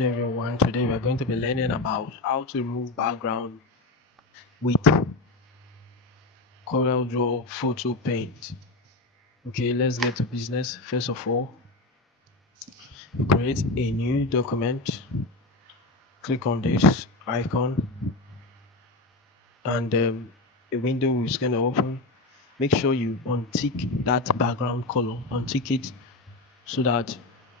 Good everyone, today we're going to be learning about how to remove background with CorelDraw photo paint. Okay, let's get to business. First of all, create a new document, click on this icon and a window is going to open. Make sure you untick that background color, untick it so that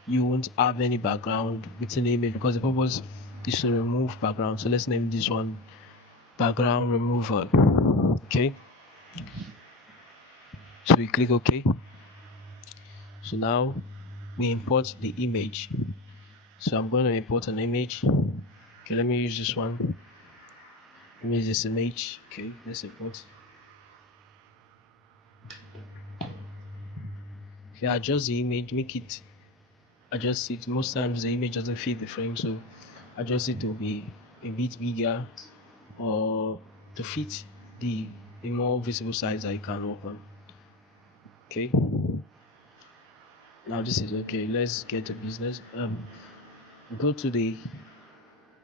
you won't have any background within the image, because the purpose is to remove background. So let's name this one background removal. Okay, so we click OK. So now we import the image. So I'm going to import an image. Okay, let me use this one. Let me use this image. Okay, let's import. Okay, adjust the image, make it, adjust it. Most times the image doesn't fit the frame, so adjust it to be a bit bigger or to fit the more visible size that you can work on. Okay, now this is okay. Let's get to business. Go to the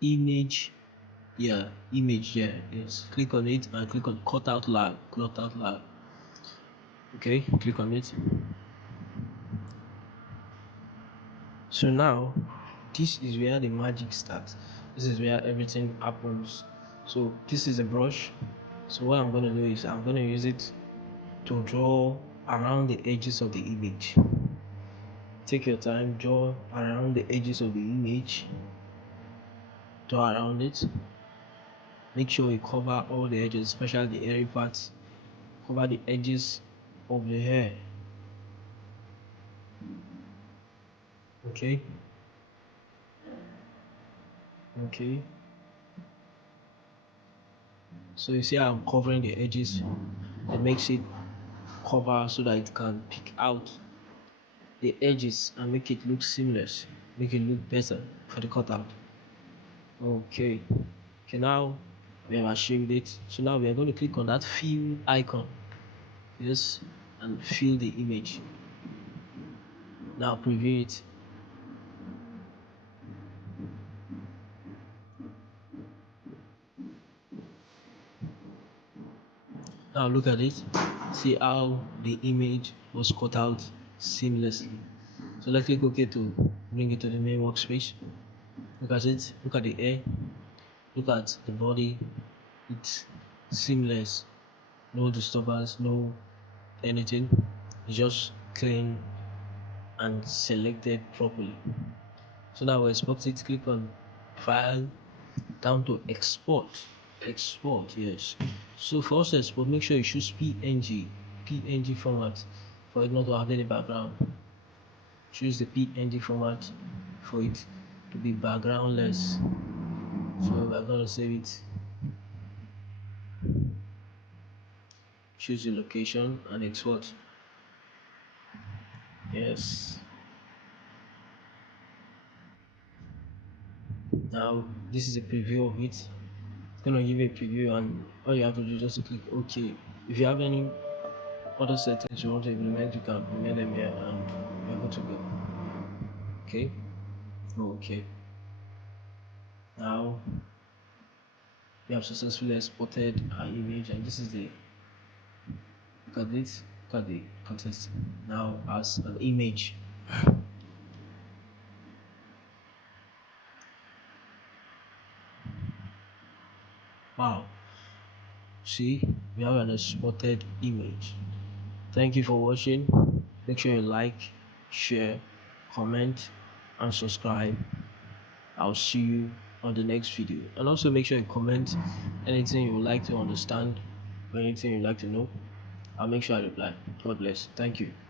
image. Image, yes, click on it and click on cut out lag. Okay, click on it. So now this is where the magic starts. This is where everything happens. So this is a brush. So what I'm going to do is I'm going to use it to draw around the edges of the image. Take your time, draw around the edges of the image, draw around it. Make sure you cover all the edges, especially the hairy parts. Cover the edges of the hair. Okay, so you see how I'm covering the edges. It makes it cover so that it can pick out the edges and make it look seamless, make it look better for the cutout. Okay, now we have achieved it. So now we are going to click on that fill icon, yes, and fill the image. Now preview it. Now look at it, see how the image was cut out seamlessly. So let's click OK to bring it to the main workspace. Look at it, look at the hair, look at the body. It's seamless, no disturbance, no anything. It's just clean and selected properly. So now we export it. Click on file, down to export, yes. So for us to export, make sure you choose png format for it not to have any background. Choose the png format for it to be backgroundless. So we're going to save it. Choose the location and export. Yes. Now this is a preview of it. It's gonna give you a preview, and all you have to do is just to click OK. If you have any other settings you want to implement, you can implement them here and you're good to go. Okay, now we have successfully exported our image, and this is the, look at this, look at the context now as an image. Wow, see, we have an exported image. Thank you for watching. Make sure you like, share, comment and subscribe. I'll see you on the next video, and also make sure you comment anything you would like to understand or anything you'd like to know. I'll make sure I reply. God bless. Thank you.